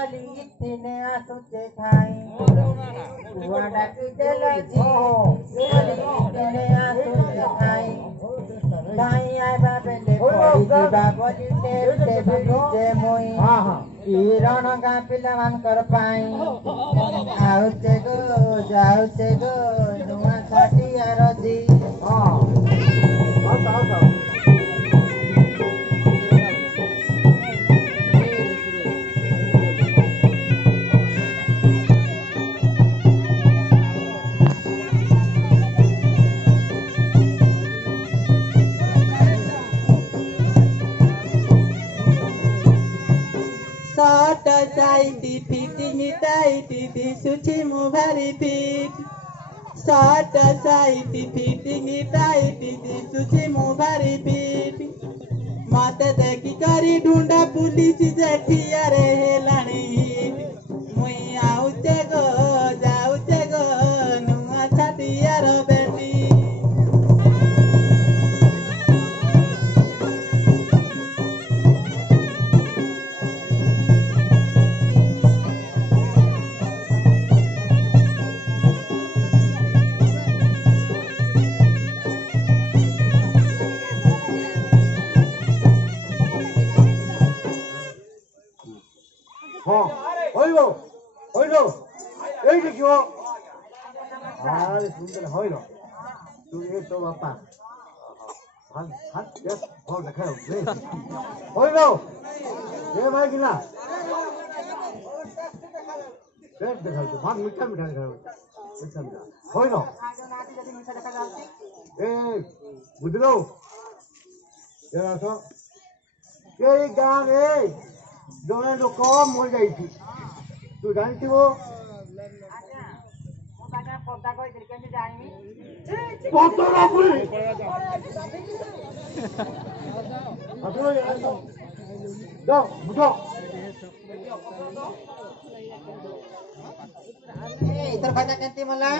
बोली इतने आसुचे खाई कुआड़ा की जलजी बोली इतने आसुचे खाई खाई आए बाबेले पड़ी जीवा बोली टेप टेप बीजे मोई रण का पिला मान कर पाई आउचे गो नुआ छाटी RG Short tighty fitting tighty disuchi mu bhari fit. Short tighty fitting tighty disuchi mu bhari fit. Mate dekhi kari ढूंढा पुलिस जेठिया रे हेलाणी मुई आउचे गो जाउचे गो नुआ छाटिया रो बेटी হইলো এই দেখিও আরে সুন্দর হইলো তুই তো বাপা হাত হাত বেশ ভালো দেখাও হইলো এ ভাই কিনা বেশ দেখাও তো ভাত মিঠা মিঠা দেখাও মিঠা মিঠা হইলো এই বুঝলো এরা তো এই গাঁরে জনে লোক মরে যাইছি তুই জানিস इधर खजा केंती मला